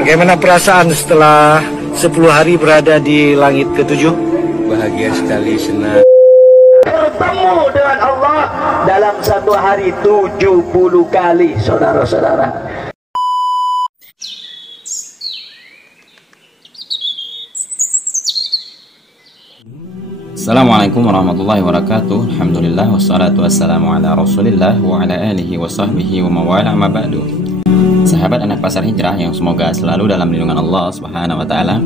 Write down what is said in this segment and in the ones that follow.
Bagaimana perasaan setelah 10 hari berada di langit ketujuh? Bahagia sekali, senang. Bertemu dengan Allah dalam satu hari 70 kali, saudara-saudara. Assalamualaikum warahmatullahi wabarakatuh. Alhamdulillah wassalatu wassalamu ala rasulillah wa ala alihi wa sahbihi wa mawala amma ba'du. Sahabat anak pasar hijrah yang semoga selalu dalam lindungan Allah subhanahu wa ta'ala.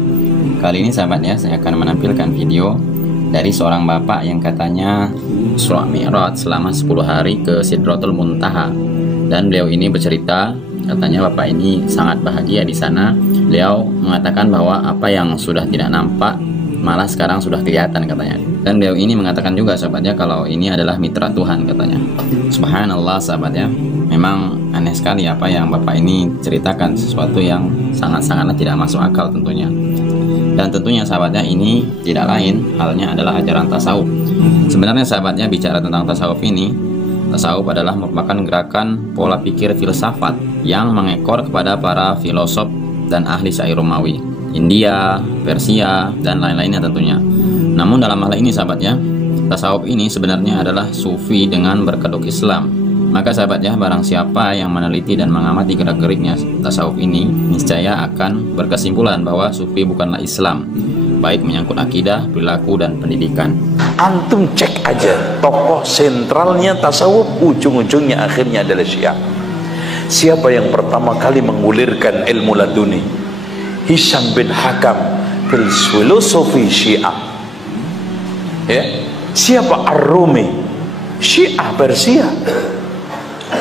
Kali ini sahabatnya saya akan menampilkan video dari seorang bapak yang katanya Isra Mi'raj selama 10 hari ke Sidratul Muntaha. Dan beliau ini bercerita, katanya bapak ini sangat bahagia di sana. Beliau mengatakan bahwa apa yang sudah tidak nampak malah sekarang sudah kelihatan katanya. Dan beliau ini mengatakan juga sahabatnya kalau ini adalah mitra Tuhan katanya. Subhanallah sahabatnya, memang aneh sekali apa yang bapak ini ceritakan, sesuatu yang sangat-sangatlah tidak masuk akal tentunya. Dan tentunya sahabatnya ini tidak lain halnya adalah ajaran tasawuf. Sebenarnya sahabatnya bicara tentang tasawuf ini, tasawuf adalah merupakan gerakan pola pikir filsafat yang mengekor kepada para filosof dan ahli syair Romawi, India, Persia, dan lain-lainnya tentunya. Namun dalam hal ini sahabatnya, tasawuf ini sebenarnya adalah sufi dengan berkedok Islam. Maka sahabatnya, barang siapa yang meneliti dan mengamati gerak-geriknya tasawuf ini, niscaya akan berkesimpulan bahwa sufi bukanlah Islam, baik menyangkut akidah, perilaku, dan pendidikan. Antum cek aja, tokoh sentralnya tasawuf ujung-ujungnya akhirnya adalah Syiah. Siapa yang pertama kali mengulirkan ilmu laduni? Hisham bin Hakam, filosofi Syiah. Ya, siapa Ar-Rumi? Syiah Persia.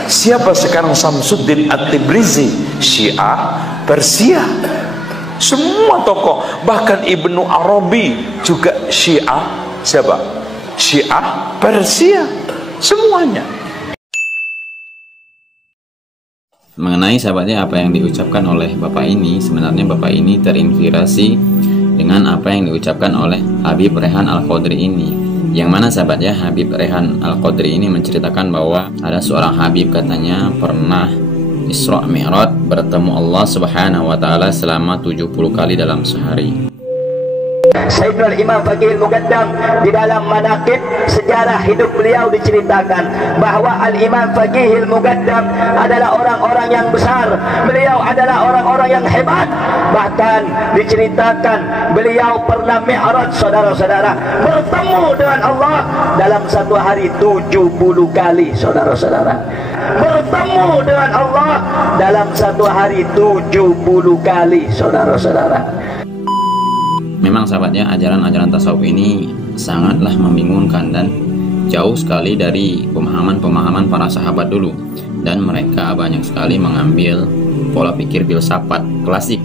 Siapa sekarang Samsuddin At-Tibrizi? Syiah Persia. Semua tokoh, bahkan Ibnu Arabi juga Syiah. Siapa? Syiah Persia. Semuanya. Mengenai sahabatnya apa yang diucapkan oleh bapak ini, sebenarnya bapak ini terinspirasi dengan apa yang diucapkan oleh Habib Rehan Al-Qadri ini. Yang mana sahabatnya Habib Rehan Al-Qadri ini menceritakan bahwa ada seorang Habib katanya pernah Isra Mi'raj bertemu Allah subhanahu wa ta'ala selama 70 kali dalam sehari. Sayyidul Imam Faqih Muqaddam di dalam manaqib sejarah hidup beliau diceritakan bahwa Al-Imam Faqih Muqaddam adalah orang-orang yang besar. Beliau adalah orang-orang yang hebat. Bahkan diceritakan beliau pernah mi'raj, saudara-saudara, bertemu dengan Allah dalam satu hari 70 kali, saudara-saudara. Bertemu dengan Allah dalam satu hari 70 kali, saudara-saudara. Memang sahabatnya ajaran-ajaran tasawuf ini sangatlah membingungkan dan jauh sekali dari pemahaman-pemahaman para sahabat dulu. Dan mereka banyak sekali mengambil pola pikir filsafat klasik.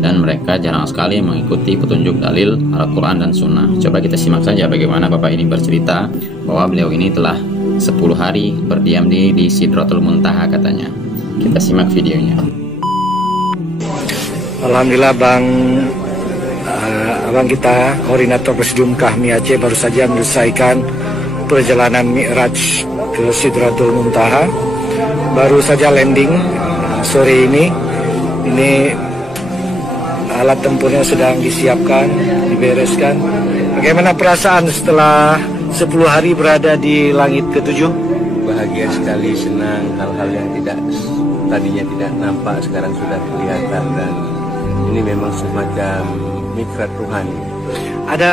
Dan mereka jarang sekali mengikuti petunjuk dalil Al-Quran dan Sunnah. Coba kita simak saja bagaimana bapak ini bercerita bahwa beliau ini telah 10 hari berdiam di Sidratul Muntaha katanya. Kita simak videonya. Alhamdulillah abang kita, koordinator Presidium Kahmi Aceh, baru saja menyelesaikan perjalanan Mi'raj ke Sidratul Muntaha. Baru saja landing sore ini. Ini alat tempurnya sedang disiapkan, dibereskan. Bagaimana perasaan setelah 10 hari berada di langit ketujuh? Bahagia sekali, senang. Hal-hal yang tadinya tidak nampak sekarang sudah kelihatan, dan ini memang semacam mitra Tuhan. Ada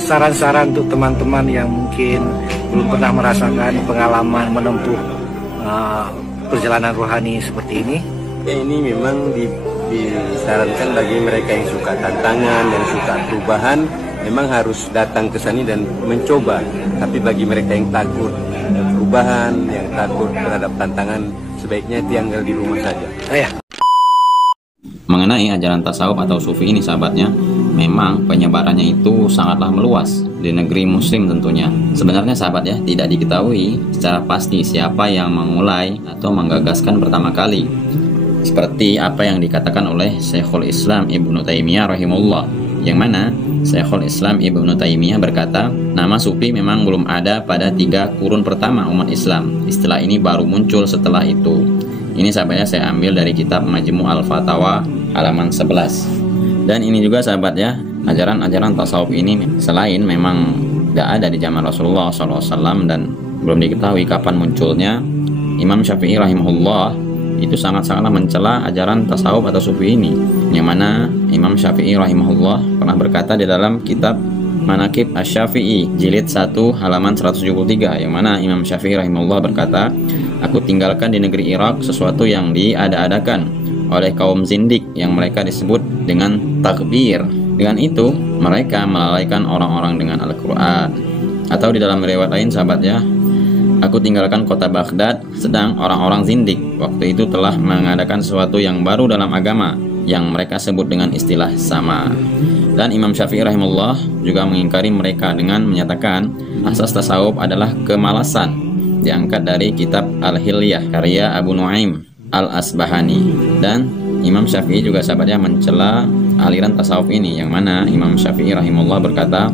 saran-saran untuk teman-teman yang mungkin belum pernah merasakan pengalaman menempuh perjalanan rohani seperti ini? Ya, ini memang disarankan bagi mereka yang suka tantangan, yang suka perubahan, memang harus datang ke sini dan mencoba. Tapi bagi mereka yang takut perubahan, yang takut terhadap tantangan, sebaiknya tinggal di rumah saja. Mengenai ajaran tasawuf atau sufi ini sahabatnya, memang penyebarannya itu sangatlah meluas di negeri muslim tentunya. Sebenarnya sahabat ya, tidak diketahui secara pasti siapa yang memulai atau menggagaskan pertama kali. Seperti apa yang dikatakan oleh Syekhul Islam Ibnu Taimiyah rahimahullah, yang mana Syekhul Islam Ibnu Taimiyah berkata, nama sufi memang belum ada pada 3 kurun pertama umat Islam. Istilah ini baru muncul setelah itu. Ini sahabatnya saya ambil dari kitab Majmu' Al-Fatawa halaman 11. Dan ini juga sahabat ya, ajaran-ajaran tasawuf ini selain memang tidak ada di zaman Rasulullah SAW dan belum diketahui kapan munculnya, Imam Syafi'i rahimahullah itu sangat-sangatlah mencela ajaran tasawuf atau sufi ini, yang mana Imam Syafi'i rahimahullah pernah berkata di dalam kitab Manaqib Asy-Syafi'i jilid 1 halaman 173, yang mana Imam Syafi'i rahimahullah berkata, aku tinggalkan di negeri Irak sesuatu yang diada-adakan oleh kaum zindik yang mereka disebut dengan takbir. Dengan itu mereka melalaikan orang-orang dengan Al-Quran. Atau di dalam riwayat lain sahabatnya, aku tinggalkan kota Baghdad sedang orang-orang zindik waktu itu telah mengadakan sesuatu yang baru dalam agama yang mereka sebut dengan istilah sama. Dan Imam Syafi'i rahimahullah juga mengingkari mereka dengan menyatakan asas tasawuf adalah kemalasan, diangkat dari kitab Al-Hilyah karya Abu Nuaim Al-Asbahani. Dan Imam Syafi'i juga sahabatnya mencela aliran tasawuf ini, yang mana Imam Syafi'i rahimahullah berkata,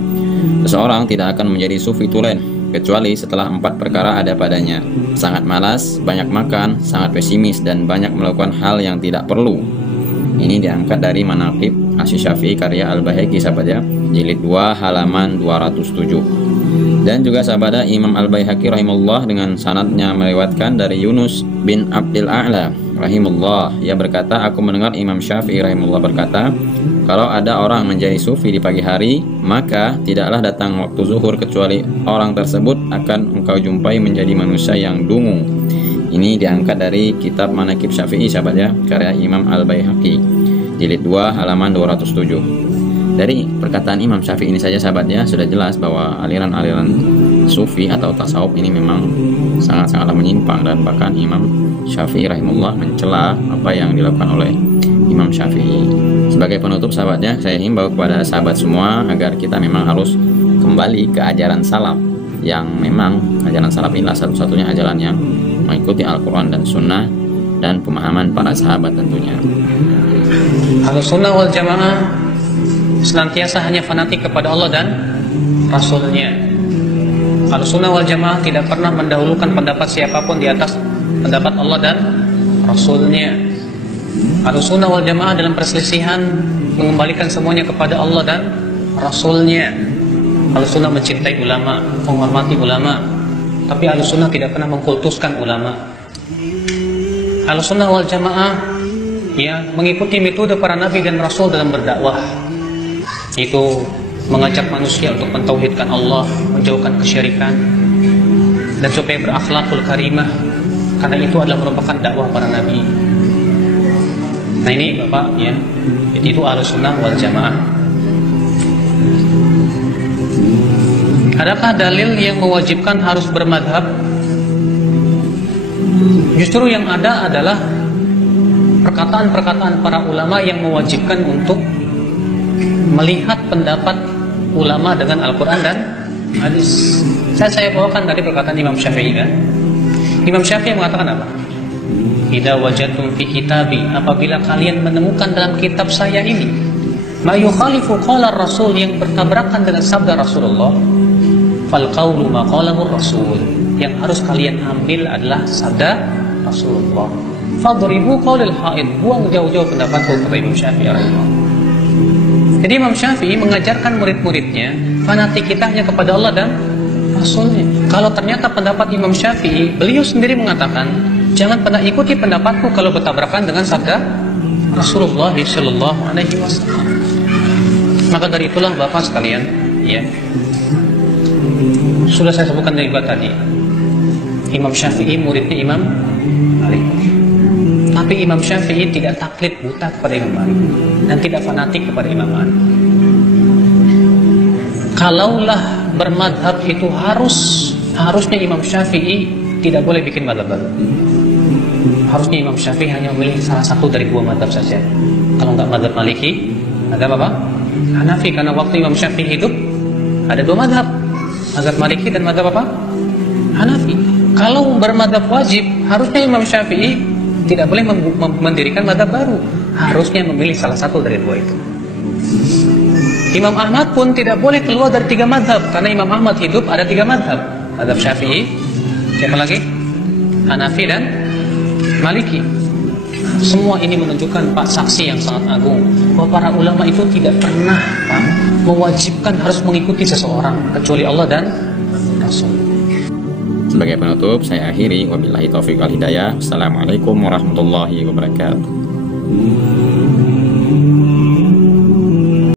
seseorang tidak akan menjadi sufi tulen kecuali setelah 4 perkara ada padanya: sangat malas, banyak makan, sangat pesimis, dan banyak melakukan hal yang tidak perlu. Ini diangkat dari Manaqib Asy-Syafi'i karya Al-Baihaqi sahabatnya jilid 2 halaman 207. Dan juga sahabatnya Imam Al-Baihaqi rahimahullah dengan sanadnya meriwayatkan dari Yunus bin Abdul A'la rahimahullah, ia berkata, aku mendengar Imam Syafi'i rahimahullah berkata, kalau ada orang menjadi sufi di pagi hari, maka tidaklah datang waktu zuhur kecuali orang tersebut akan engkau jumpai menjadi manusia yang dungu. Ini diangkat dari kitab Manaqib Syafi'i sahabatnya karya Imam Al-Baihaqi jilid 2 halaman 207. Dari perkataan Imam Syafi'i ini saja sahabatnya sudah jelas bahwa aliran-aliran sufi atau tasawuf ini memang sangat-sangatlah menyimpang, dan bahkan Imam Syafi'i rahimahullah mencela apa yang dilakukan oleh Imam Syafi'i. Sebagai penutup sahabatnya, saya himbau kepada sahabat semua agar kita memang harus kembali ke ajaran salaf, yang memang ajaran salaf inilah satu-satunya ajaran yang mengikuti Al-Quran dan Sunnah dan pemahaman para sahabat tentunya. Ahlussunnah wal Jamaah senantiasa hanya fanatik kepada Allah dan Rasulnya. Ahlussunnah wal Jamaah tidak pernah mendahulukan pendapat siapapun di atas pendapat Allah dan Rasulnya. Ahlussunnah wal Jamaah dalam perselisihan mengembalikan semuanya kepada Allah dan Rasulnya. Ahlussunnah mencintai ulama, menghormati ulama, tapi Ahlussunnah tidak pernah mengkultuskan ulama. Ahlussunnah wal Jamaah ya mengikuti metode para nabi dan rasul dalam berdakwah, itu mengajak manusia untuk mentauhidkan Allah, menjauhkan kesyirikan, dan supaya berakhlakul karimah, karena itu adalah merupakan dakwah para nabi. Nah ini Bapak ya, itu Ahlussunnah wal Jamaah. Adakah dalil yang mewajibkan harus bermadhab? Justru yang ada adalah perkataan-perkataan para ulama yang mewajibkan untuk melihat pendapat ulama dengan Al-Quran dan hadis. Saya bawakan dari perkataan Imam Syafi'i kan. Imam Syafi'i mengatakan apa? Idza wajadtum fi kitabi, apabila kalian menemukan dalam kitab saya ini ma yukhalifu qala Rasul, yang bertabrakan dengan sabda Rasulullah, fal qawlu ma qalahu Rasul, yang harus kalian ambil adalah sabda Rasulullah. Fadribu qaulil haid, buang jauh-jauh pendapatku, kata Imam Syafi'i rahimahullah. Jadi Imam Syafi'i mengajarkan murid-muridnya fanatikitahnya kepada Allah dan Rasulnya. Kalau ternyata pendapat Imam Syafi'i, beliau sendiri mengatakan jangan pernah ikuti pendapatku kalau bertabrakan dengan sabda Rasulullah sallallahu alaihi wasallam. Maka dari itulah Bapak sekalian, ya, sudah saya sebutkan dari tadi, Imam Syafi'i muridnya Imam Malik. Tapi Imam Syafi'i tidak taklid buta kepada Imam Malik dan tidak fanatik kepada Imam Malik. Kalaulah bermadhab itu harusnya Imam Syafi'i tidak boleh bikin madhab baru. Harusnya Imam Syafi'i hanya memilih salah satu dari 2 madhab saja. Kalau nggak madhab Maliki, madhab apa? Hanafi. Karena waktu Imam Syafi'i hidup ada 2 madhab, madhab Maliki dan madhab apa? Hanafi. Kalau bermadhab wajib, harusnya Imam Syafi'i tidak boleh mendirikan madhab baru. Harusnya memilih salah satu dari 2 itu. Imam Ahmad pun tidak boleh keluar dari 3 madhab, karena Imam Ahmad hidup ada 3 madhab. Madhab Syafi'i, siapa lagi? Hanafi dan Maliki. Semua ini menunjukkan Pak saksi yang sangat agung bahwa para ulama itu tidak pernah Pak, mewajibkan harus mengikuti seseorang kecuali Allah dan Rasul. Sebagai penutup, saya akhiri wabillahi taufiq wal hidayah. Assalamualaikum warahmatullahi wabarakatuh.